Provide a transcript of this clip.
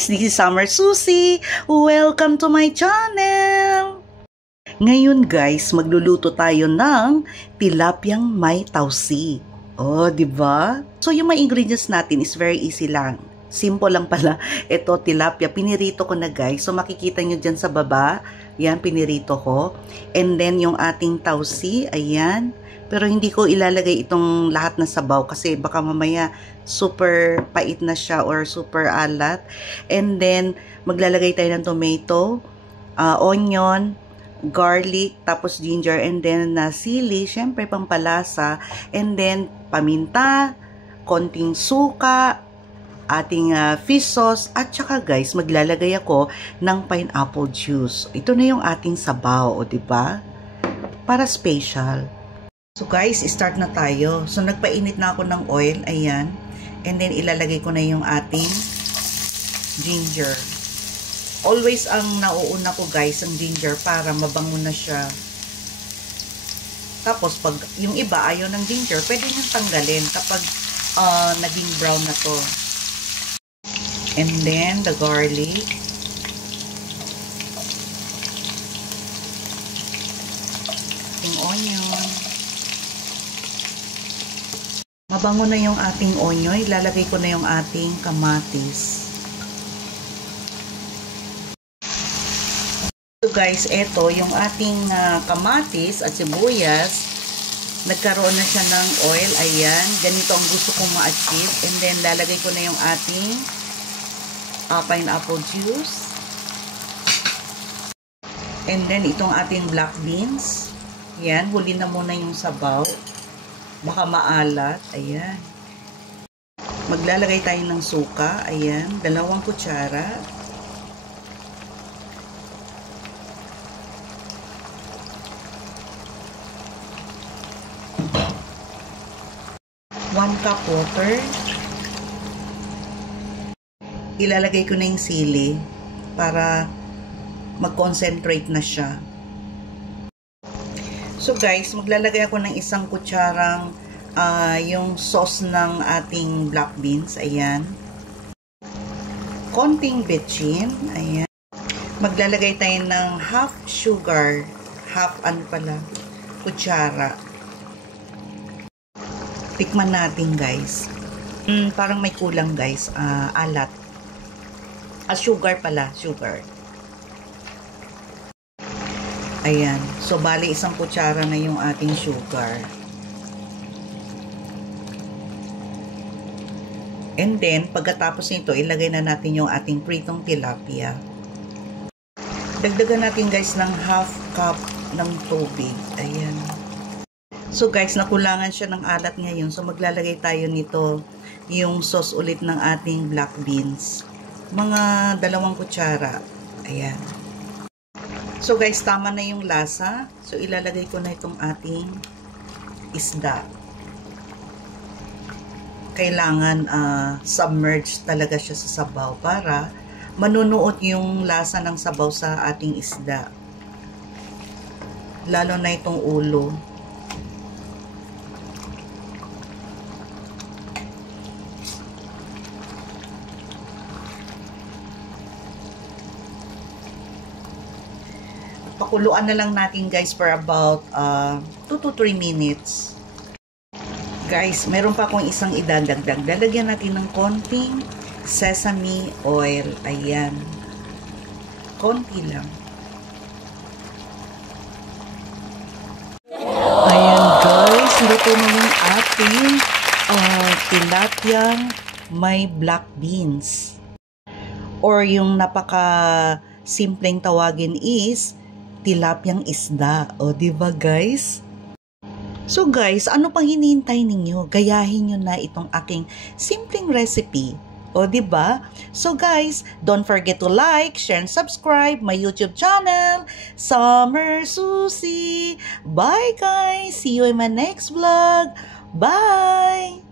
guys! This is Summer Susie. Welcome to my channel! Ngayon guys, magluluto tayo ng tilapyang may tausi. Oh, di ba? So yung mga ingredients natin is very easy lang. Simple lang pala. Ito, tilapia. Pinirito ko na guys. So makikita nyo dyan sa baba. Yan, pinirito ko. And then yung ating tausi, ayan. Pero hindi ko ilalagay itong lahat na sabaw kasi baka mamaya super pait na siya or super alat. And then, maglalagay tayo ng tomato, onion, garlic, tapos ginger, and then sili, syempre pampalasa, and then paminta, konting suka, ating fish sauce, at saka guys, maglalagay ako ng pineapple juice. Ito na yung ating sabaw, o diba? Para special. So guys, start na tayo. So nagpainit na ako ng oil, ayan. And then ilalagay ko na yung ating ginger. Always ang nauuna ko guys, ang ginger para mabango na siya. Tapos pag yung iba ayaw ng ginger, pwede niyong tanggalin kapag naging brown na to. And then the garlic. Yung onion. Mabango na yung ating onion, ilalagay ko na yung ating kamatis. So guys, eto yung ating kamatis at sibuyas, nagkaroon na siya ng oil, ayan, ganito ang gusto kong ma-achieve. And then lalagay ko na yung ating pineapple juice. And then itong ating black beans, yan, huli na muna yung sabaw. Baka maalat, ayan. Maglalagay tayo ng suka, ayan, 2 kutsara. One cup water. Ilalagay ko na yung sili para mag-concentrate na siya. So guys, maglalagay ako ng 1 kutsarang yung sauce ng ating black beans. Ayan. Konting betchin. Ayan. Maglalagay tayo ng half sugar. Half kutsara. Tikman natin guys. Parang may kulang guys. Alat. Sugar pala. Sugar. Ayan. So, bali 1 kutsara na yung ating sugar. And then, pagkatapos nito, ilagay na natin yung ating pritong tilapia. Dagdagan natin guys ng half cup ng tubig. Ayan. So, guys, nakulangan siya ng alat ngayon. So, maglalagay tayo nito yung sauce ulit ng ating black beans. Mga 2 kutsara. Ayan. So guys, tama na yung lasa. So ilalagay ko na itong ating isda. Kailangan submerge talaga siya sa sabaw para manunuot yung lasa ng sabaw sa ating isda. Lalo na itong ulo. Pakuluan na lang natin guys for about 2 to 3 minutes. Guys, meron pa akong isang idadagdag. Lalagyan natin ng konting sesame oil. Ayan. Konti lang. Ayan guys, luto na yung ating tilapyang may black beans. Or yung napaka simpleng tawagin is tilapyang isda. O, diba guys? So guys, ano pang hinihintay ninyo? Gayahin nyo na itong aking simpleng recipe. O, diba? So guys, don't forget to like, share, and subscribe my YouTube channel, Summer Susie. Bye guys! See you in my next vlog. Bye!